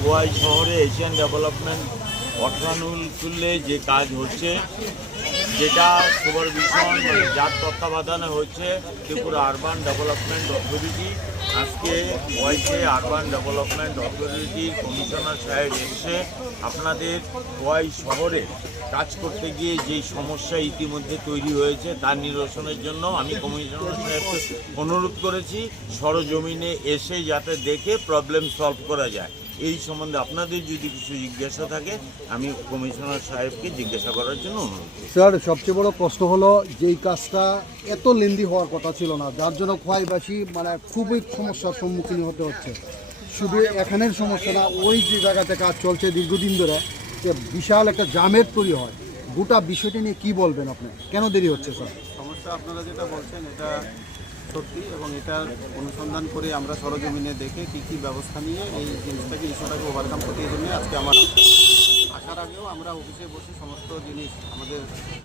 খোয়াই শহরে Asian development অর্থানুকূল্যে যে কাজ হচ্ছে, যেটা সুপারভিশন যার তত্ত্বাবধানে হচ্ছে ত্রিপুরা আরবান ডেভেলপমেন্ট অথরিটি। আজকে খোয়াইতে আরবান ডেভেলপমেন্ট অথরিটির কমিশনার সাহেব এসে আপনাদের খোয়াই শহরে কাজ করতে গিয়ে যেই সমস্যা ইতিমধ্যে তৈরি হয়েছে তার নিরসনের জন্য আমি কমিশনার সাহেবকে অনুরোধ করেছি সরজমিনে এসে যাতে দেখে প্রবলেম সলভ করা যায়। এই সম্বন্ধে আপনাদের যদি কিছু জিজ্ঞাসা থাকে আমি কমিশনার সাহেবকে জিজ্ঞাসা করার জন্য অনুরোধ করি। স্যার, সবচেয়ে বড় প্রশ্ন হলো যেই কাজটা এত লেন্দি হওয়ার কথা ছিল না, যার জন্য খোয়াইবাসী খুবই সমস্যার সম্মুখীন হতে হচ্ছে। শুধু এখানের সমস্যা না, ওই যে জায়গাতে কাজ চলছে দীর্ঘদিন ধরে, যে বিশাল একটা জামের তৈরি হয়। গোটা বিষয়টি নিয়ে কি বলবেন আপনি? কেন দেরি হচ্ছে স্যার? সমস্যা আপনারা যেটা বলছেন এটা সত্যি, এবং এটার অনুসন্ধান করে আমরা সরজমিনে দেখে কী ব্যবস্থা নিয়ে এই জিনিসটাকে ইস্যুটাকে ওভারকাম করতে, এই জন্যই আজকে আমার আসার আগেও আমরা অফিসে বসে সমস্ত জিনিস আমাদের